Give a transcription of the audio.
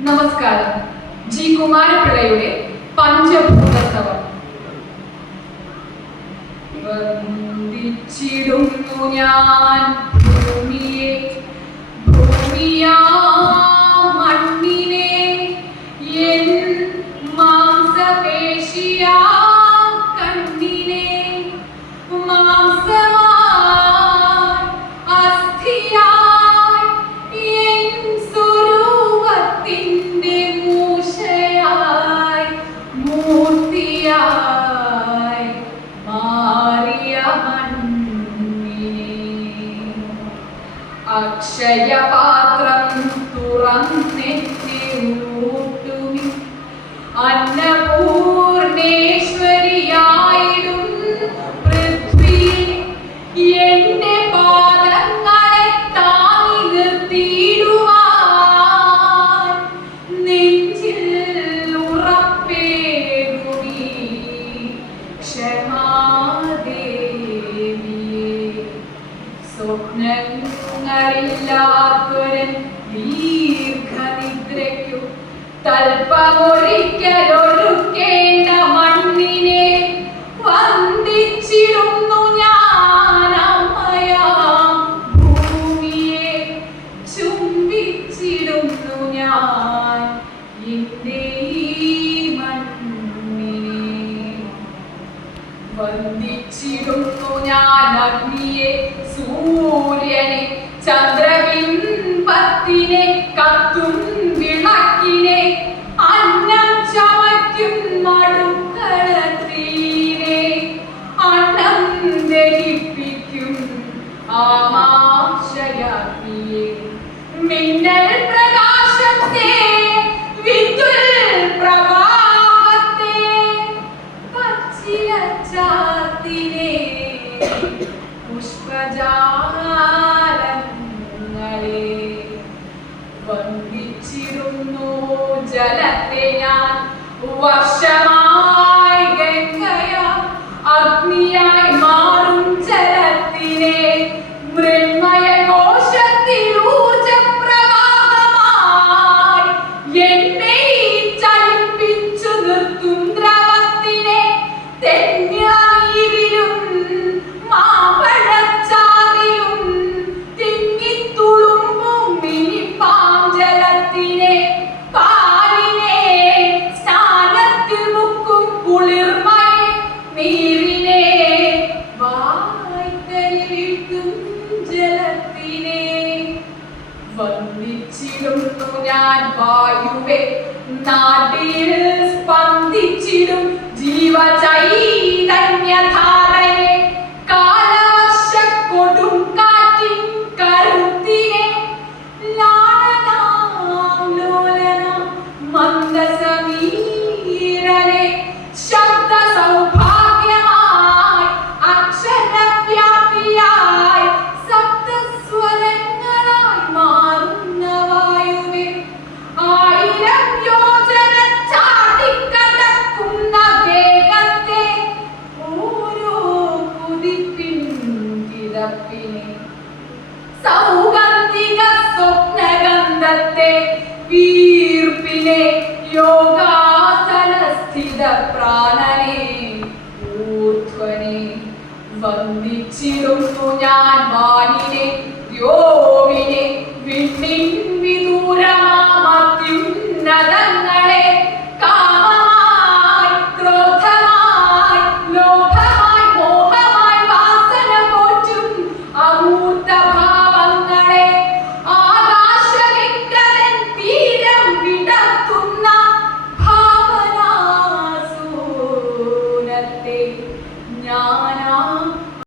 നമസ്കാരം. ജി കുമാരപിള്ളയുടെ പഞ്ചഭൂതത്തവം. വന്ദിച്ചിടുന്നു ഞാൻ ഭൂമിയാ അക്ഷയപാത്രം തുറന്നെന്നെ അന്നപൂർണേശ്വരിയായിടും പൃഥ്വി. എന്റെ പാദങ്ങളെ താങ്ങി നിർത്തിയിടുവാൻ. ക്ഷമാദേവിയേ സ്വപ്നങ്ങളില്ലാത്തൊരൻ ദീർഘനിദ്രയ്ക്കു തൽപ്പമൊരിക്കലൊരുക്കേണ്ട മണ്ണിനെ വന്ദിച്ചിരുന്നു ഞാൻ അമ്മയാം. ഭൂമിയെ ചുംബിച്ചിടുന്നു ഞാൻ എന്റെ ഈ മണ്ണിനെ. വന്ദിച്ചിടുന്നു ഞാൻ അഗ്നിയെ സൂര്യനെ ചന്ദ്രബിംബത്തിനെ കത്തും വിളക്കിനെ അന്നം ചമയ്ക്കും മടുക്കളത്തീനെ അന്നം ദഹിപ്പിക്കും ആമാശയാക്കിയെ മിന്നൽ പ്രകാശത്തെ വന്ദിച്ചിടുന്നു ഞാൻ വായുവെ നാട്ടിൽ സ്പന്ദിച്ചിടും जीवचैतन्यथा ഊർധ്വനെ വന്ദിച്ചിടുന്നു ഞാൻ വാനിനെ